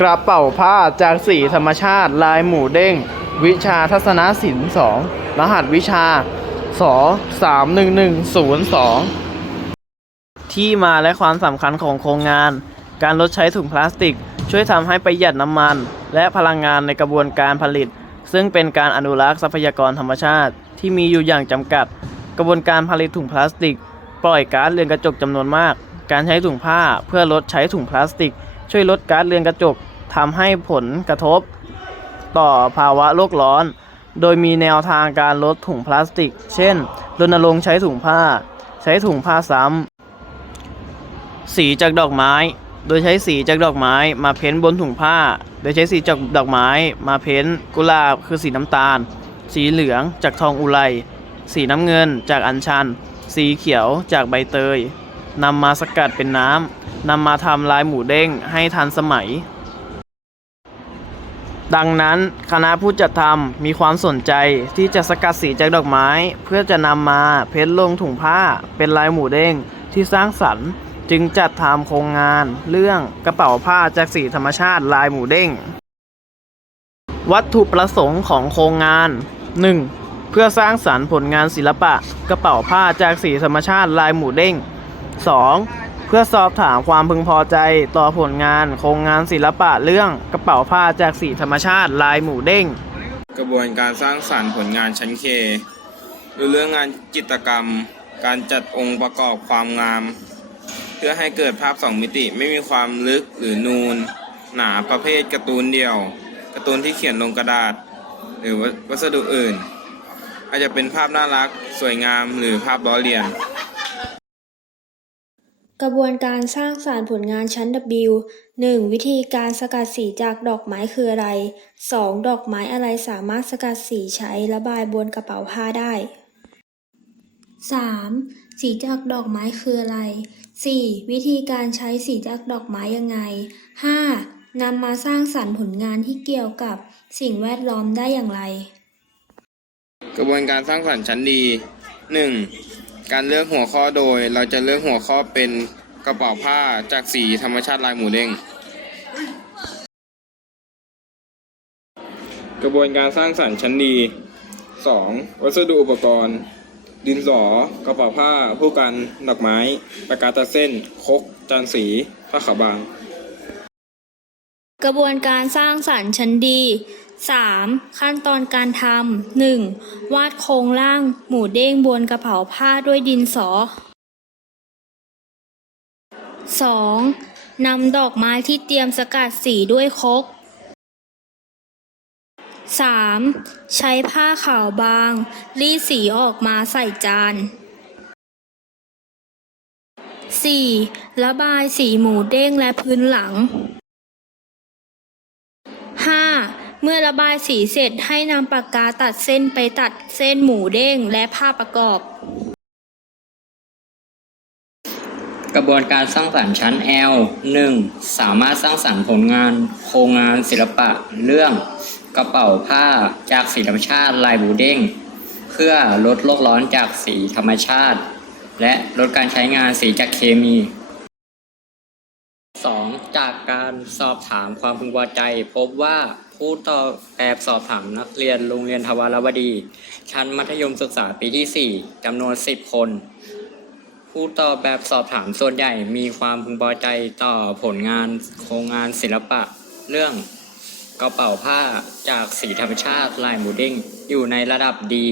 กระเป๋าผ้าจากสีธรรมชาติ ลายหมูเด้ง วิชาทัศนศิลป์สองรหัสวิชาสสามหนึ่งหนึ่งศูนย์สองที่มาและความสำคัญของโครงงาน การลดใช้ถุงพลาสติก ช่วยทำให้ประหยัดน้ำมัน และพลังงานในกระบวนการผลิต ซึ่งเป็นการอนุรักษ์ทรัพยากรธรรมชาติ ที่มีอยู่อย่างจำกัด กระบวนการผลิตถุงพลาสติก ปล่อยก๊าซเรือนกระจกจำนวนมาก การใช้ถุงผ้าเพื่อลดใช้ถุงพลาสติก ช่วยลดก๊าซเรือนกระจก ทำให้ผลกระทบต่อภาวะโลกร้อน โดยมีแนวทางการลดถุงพลาสติก เช่นรณรงค์ใช้ถุงผ้า ใช้ถุงผ้าซ้ำสีจากดอกไม้ โดยใช้สีจากดอกไม้ มาเพ้นท์บนถุงผ้า โดยใช้สีจากดอกไม้ มาเพ้นท์กุหลาบคือสีน้ำตาล สีเหลืองจากทองอุไรสีน้ำเงินจากอัญชัน สีเขียวจากใบเตยนำมาสกัดเป็นน้ำนำมาทำลายหมูเด้งให้ทันสมัย ดังนั้นคณะผู้จัดทำมีความสนใจที่จะสกัดสีจากดอกไม้ เพื่อจะนำมาเพ้นลงถุงผ้าเป็นลายหมูเด้งที่สร้างสรรค์ จึงจัดทำโครงงาน เรื่องกระเป๋าผ้าจากสีธรรมชาติลายหมูเด้ง วัตถุประสงค์ของโครงงาน 1. เพื่อสร้างสรรค์ผลงานศิลปะ กระเป๋าผ้าจากสีธรรมชาติลายหมูเด้ง 2. เพื่อสอบถามความพึงพอใจต่อผลงาน โครงงานศิลปะเรื่องกระเป๋าผ้าจากสีธรรมชาติลายหมูเด้ง กระบวนการสร้างสรรค์ผลงานชั้นเคดูเรื่องงานจิตรกรรม การจัดองค์ประกอบความงาม เพื่อให้เกิดภาพสองมิติไม่มีความลึกหรือนูน หนาประเภทการ์ตูนเดี่ยวการ์ตูนที่เขียนลงกระดาษ หรือวัสดุอื่น อาจจะเป็นภาพน่ารัก สวยงามหรือภาพล้อเลียน กระบวนการสร้างสารผลงานชั้น W 1. วิธีการสกัดสีจากดอกไม้คืออะไร 2. ดอกไม้อะไรสามารถสกัดสีใช้ระบายบนกระเป๋าผ้าได้ 3. สีจากดอกไม้คืออะไร 4. วิธีการใช้สีจากดอกไม้ยังไง 5. นำมาสร้างสรรค์ผลงานที่เกี่ยวกับสิ่งแวดล้อมได้อย่างไร กระบวนการสร้างสรรค์ชั้นดี 1. การเลือกหัวข้อโดยเราจะเลือกหัวข้อเป็นกระเป๋าผ้าจากสีธรรมชาติลายหมูเด้ง กระบวนการสร้างสรรค์ชั้นดี 2. วัสดุอุปกรณ์ ดินสอกระเป๋าผ้า ผู้กันดอกไม้ปากกาตัดเส้น คก จานสีผ้าขาวบาง กระบวนการสร้างสรรค์ชั้นดี 3. ขั้นตอนการทำ 1. วาดโครงร่างหมูเด้งบนกระเป๋าผ้าด้วยดินสอ 2. นำดอกไม้ที่เตรียมสกัดสีด้วยคก 3. ใช้ผ้าขาวบาง รีดสีออกมาใส่จาน 4. ระบายสีหมูเด้งและพื้นหลัง 5. เมื่อระบายสีเสร็จให้นำปากกาตัดเส้นไปตัดเส้นหมูเด้งและผ้าประกอบ กระบวนการสร้างสรรค์ชั้น L 1. สามารถสร้างสรรค์ผลงาน โครงงานศิลปะเรื่องกระเป๋าผ้าจากสีธรรมชาติลายบูเด้ง เพื่อลดโลกร้อนจากสีธรรมชาติ และลดการใช้งานสีจากเคมี 2. จากการสอบถามความพึงพอใจ พบว่าผู้ตอบแบบสอบถามนักเรียนโรงเรียนทวารวดี ชั้นมัธยมศึกษาปีที่ 4จำนวน 10 คน ผู้ตอบแบบสอบถามส่วนใหญ่มีความพึงพอใจต่อผลงานโครงงานศิลปะ เรื่องกระเป๋าผ้าจากสีธรรมชาติลายหมูเด้งอยู่ในระดับดี